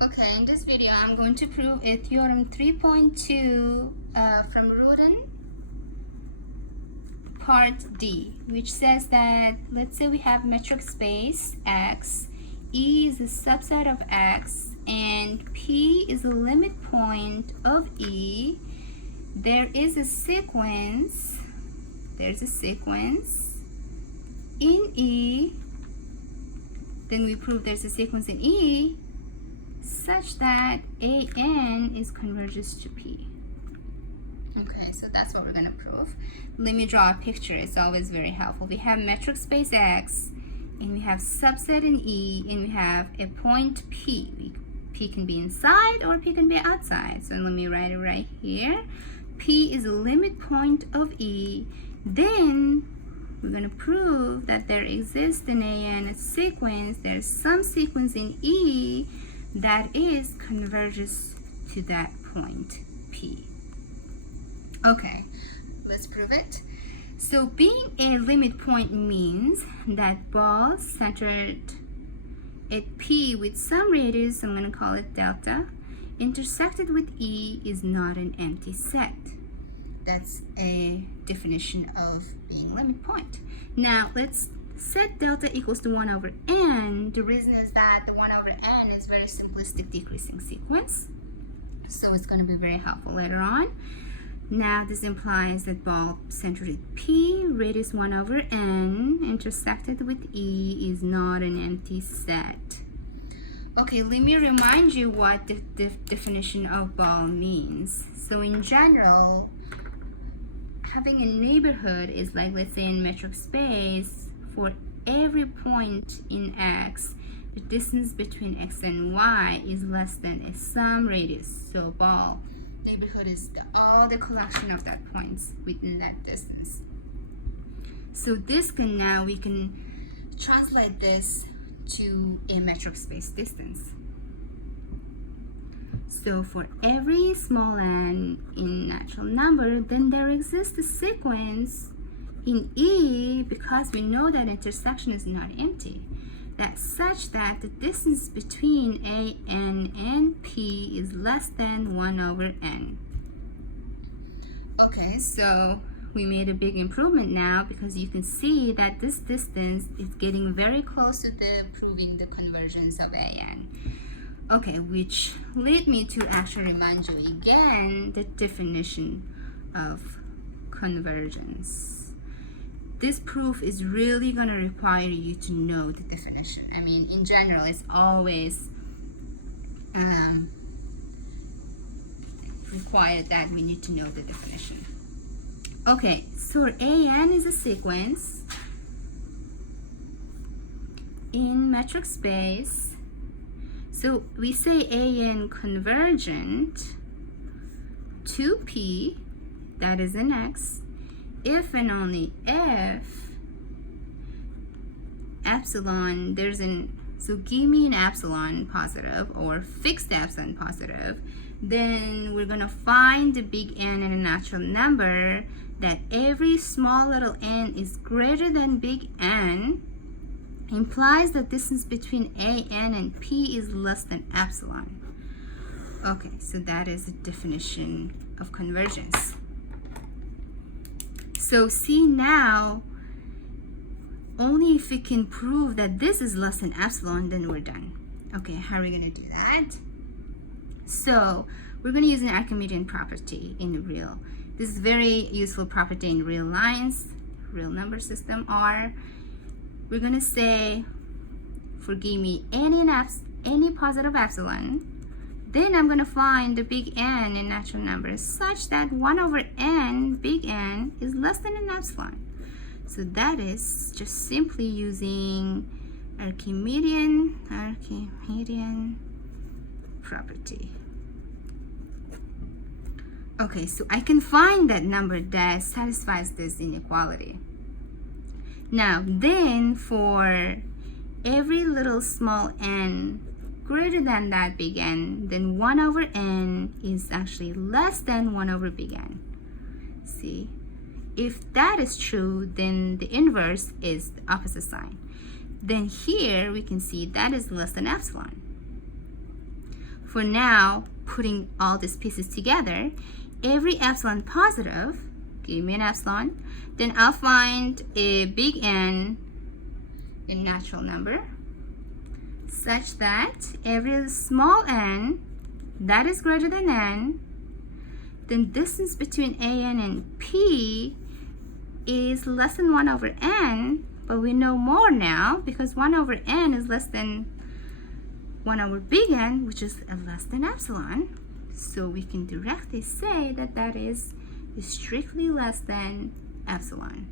Okay, in this video I'm going to prove a theorem 3.2 from Rudin, part D, which says that, let's say we have metric space X, E is a subset of X, and P is a limit point of E. There is a sequence, there's a sequence in E, then we prove there's a sequence in E such that AN is converges to P. Okay, so that's what we're going to prove. Let me draw a picture. It's always very helpful. We have metric space X, and we have subset in E, and we have a point P. P can be inside or P can be outside. So let me write it right here. P is a limit point of E. Then we're going to prove that there exists in AN a sequence. There's some sequence in E that is converges to that point P. Okay, let's prove it. So being a limit point means that ball centered at P with some radius, I'm going to call it delta, intersected with E is not an empty set. That's a definition of being a limit point. Now let's set delta equals to 1 over n. The reason is that the 1 over n is very simplistic decreasing sequence, so it's going to be very helpful later on. Now this implies that ball centered at P, radius 1 over n, intersected with E is not an empty set. Okay, let me remind you what the definition of ball means. So in general, having a neighborhood is like, let's say in metric space, for every point in X, the distance between X and Y is less than a sum radius. So ball neighborhood is all the collection of that points within that distance. So this can now, we can translate this to a metric space distance. So for every small n in natural number, then there exists a sequence in E, because we know that intersection is not empty, that's such that the distance between AN and P is less than 1 over n. Okay, so we made a big improvement now, because you can see that this distance is getting very close to proving the convergence of AN. Okay, which led me to actually remind you again the definition of convergence. This proof is really going to require you to know the definition. I mean, in general, it's always required that we need to know the definition. Okay, so AN is a sequence in metric space. So we say AN convergent to P, that is in X, if and only if epsilon, so give me an epsilon positive or fixed epsilon positive, then we're going to find the big N in a natural number that every small little n is greater than big N, implies that distance between AN and P is less than epsilon. Okay, so that is the definition of convergence. So see now, only if we can prove that this is less than epsilon, then we're done. Okay, how are we going to do that? So we're going to use an Archimedean property in real. This is a very useful property in real lines, real number system R. We're going to say, for give me any positive epsilon, then I'm going to find the big N in natural numbers such that 1 over n, big N, is less than an epsilon. So that is just simply using Archimedean property. Okay, so I can find that number that satisfies this inequality. Now, then for every little small n greater than that big N, then 1 over n is actually less than 1 over big N. See? If that is true, then the inverse is the opposite sign. Then here we can see that is less than epsilon. for now, putting all these pieces together, every epsilon positive, give me an epsilon, then I'll find a big N, a natural number, such that every small n that is greater than n, then distance between an and p is less than 1 over n, but we know more now because 1 over n is less than 1 over big N, which is less than epsilon. So we can directly say that that is strictly less than epsilon.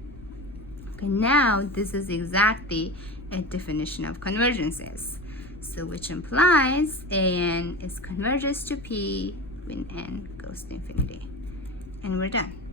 Okay, now this is exactly a definition of convergences. So which implies an is converges to p when n goes to infinity. And we're done.